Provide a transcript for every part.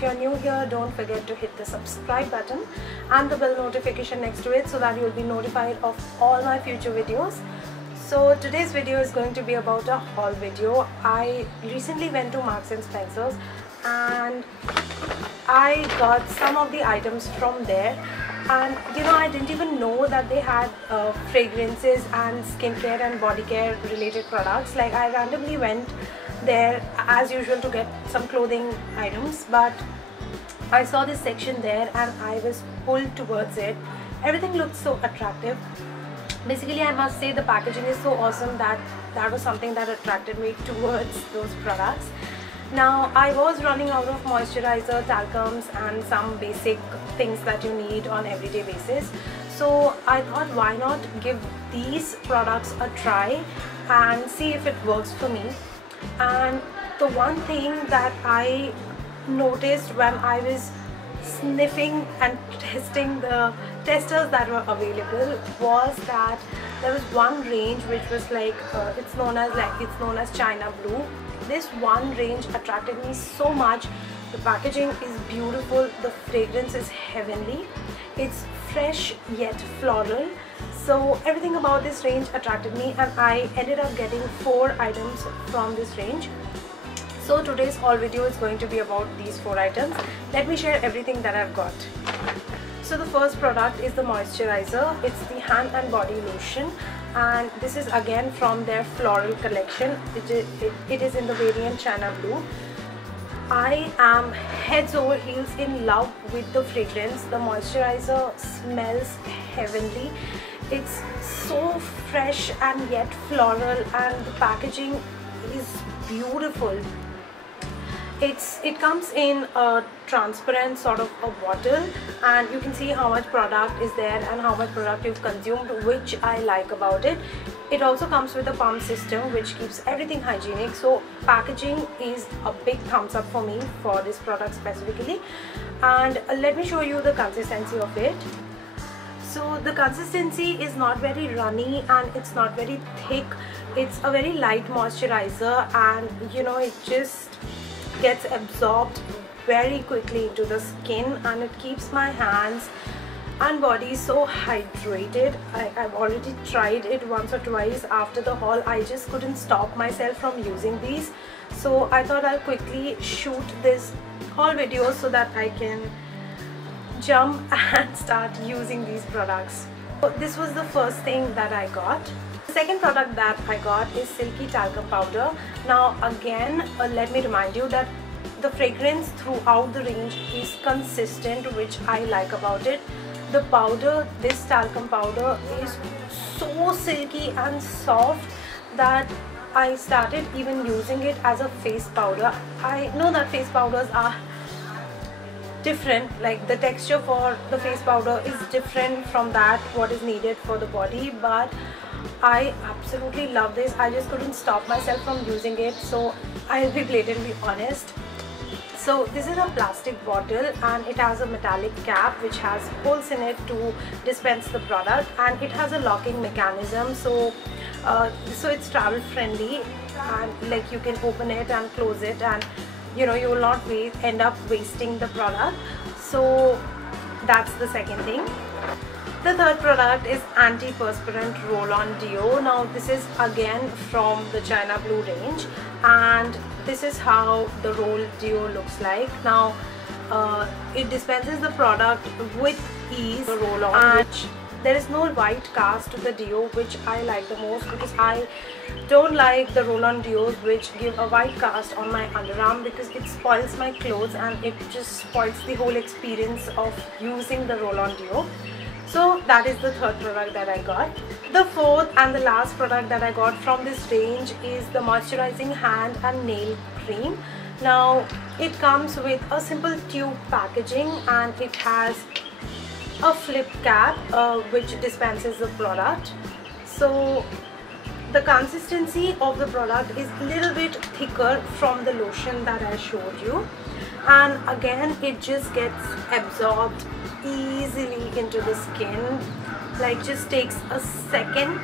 if you're new here, don't forget to hit the subscribe button and the bell notification next to it so that you'll be notified of all my future videos. So today's video is going to be about a haul video. I recently went to Marks and Spencer's and I got some of the items from there, and I didn't even know that they had fragrances and skincare and body care related products. Like, I randomly went there as usual to get some clothing items, but I saw this section there and I was pulled towards it. Everything looked so attractive. Basically, I must say the packaging is so awesome that was something that attracted me towards those products. Now, I was running out of moisturizer, talcums and some basic things that you need on everyday basis. So I thought, why not give these products a try and see if it works for me. And the one thing that I noticed when I was sniffing and testing the testers that were available was that there was one range which was like it's known as China Blue. This one range attracted me so much. The packaging is beautiful, the fragrance is heavenly, it's fresh yet floral. So everything about this range attracted me, and I ended up getting 4 items from this range. So today's haul video is going to be about these 4 items. Let me share everything that I've got. So the first product is the moisturizer. It's the hand and body lotion, and this is again from their floral collection. It is in the variant China Blue. I am heads over heels in love with the fragrance. The moisturizer smells heavenly. It's so fresh and yet floral, and the packaging is beautiful. It comes in a transparent sort of a bottle, and you can see how much product is there and how much product you've consumed, which I like about it. It also comes with a pump system which keeps everything hygienic. So packaging is a big thumbs up for me for this product specifically. And let me show you the consistency of it. So the consistency is not very runny and it's not very thick. It's a very light moisturizer, and it just gets absorbed very quickly into the skin, and it keeps my hands and body so hydrated. I've already tried it once or twice after the haul. I just couldn't stop myself from using these, so I thought I'll quickly shoot this haul video so that I can jump and start using these products. So this was the first thing that I got. The second product that I got is Silky Talcum Powder. Now again, let me remind you that the fragrance throughout the range is consistent, which I like about it. The powder, this talcum powder, is so silky and soft that I started even using it as a face powder. I know that face powders are different, like the texture for the face powder is different from that what is needed for the body, but I absolutely love this. I just couldn't stop myself from using it, so I'll be blatantly honest. So this is a plastic bottle and it has a metallic cap which has holes in it to dispense the product, and it has a locking mechanism, so it's travel friendly, and like you can open it and close it, and you will not end up wasting the product. So that's the second thing. The third product is Antiperspirant Roll-On Deo. Now this is again from the China Blue range, and this is how the roll deo looks like. Now it dispenses the product with ease, the roll-on, and there is no white cast to the deo, which I like the most, because I don't like the roll-on deos which give a white cast on my underarm, because it spoils my clothes and it just spoils the whole experience of using the roll-on deo. So that is the third product that I got. The fourth and the last product that I got from this range is the moisturizing hand and nail cream. Now it comes with a simple tube packaging, and it has a flip cap which dispenses the product. So the consistency of the product is a little bit thicker from the lotion that I showed you, and again it just gets absorbed easily into the skin. Like, just takes a second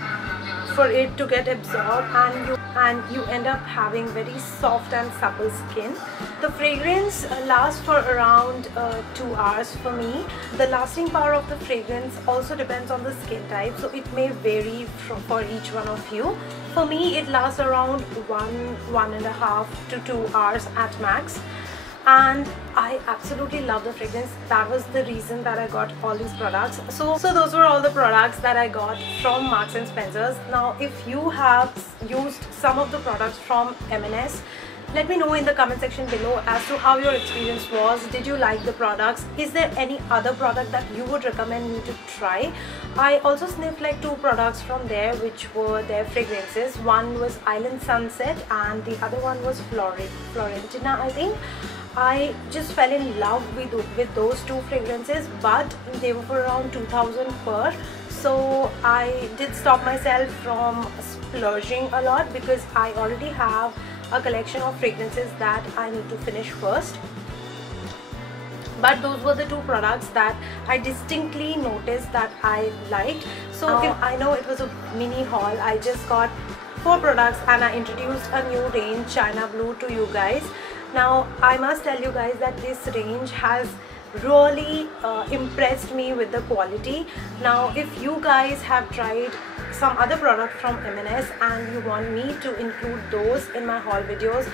for it to get absorbed, and and you end up having very soft and supple skin. The fragrance lasts for around 2 hours for me. The lasting power of the fragrance also depends on the skin type, so it may vary for each one of you. For me, it lasts around 1.5 to 2 hours at max, and I absolutely love the fragrance. That was the reason that I got all these products. So those were all the products that I got from Marks and Spencer's. Now if you have used some of the products from M&S, let me know in the comment section below as to how your experience was. Did you like the products? Is there any other product that you would recommend me to try? I also sniffed like 2 products from there, which were their fragrances. One was Island Sunset and the other one was Florentina, I think. I just fell in love with those 2 fragrances, but they were for around 2000 per. So I did stop myself from splurging a lot because I already have a collection of fragrances that I need to finish first. But those were the 2 products that I distinctly noticed that I liked. So I know it was a mini haul. I just got 4 products and I introduced a new range, China Blue, to you guys. Now I must tell you guys that this range has really impressed me with the quality. Now if you guys have tried some other product from M&S and you want me to include those in my haul videos,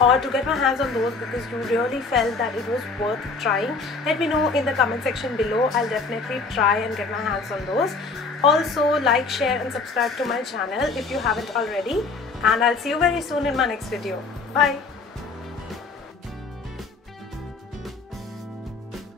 or to get my hands on those because you really felt that it was worth trying, let me know in the comment section below. I'll definitely try and get my hands on those. Also like, share and subscribe to my channel if you haven't already, and I'll see you very soon in my next video. Bye.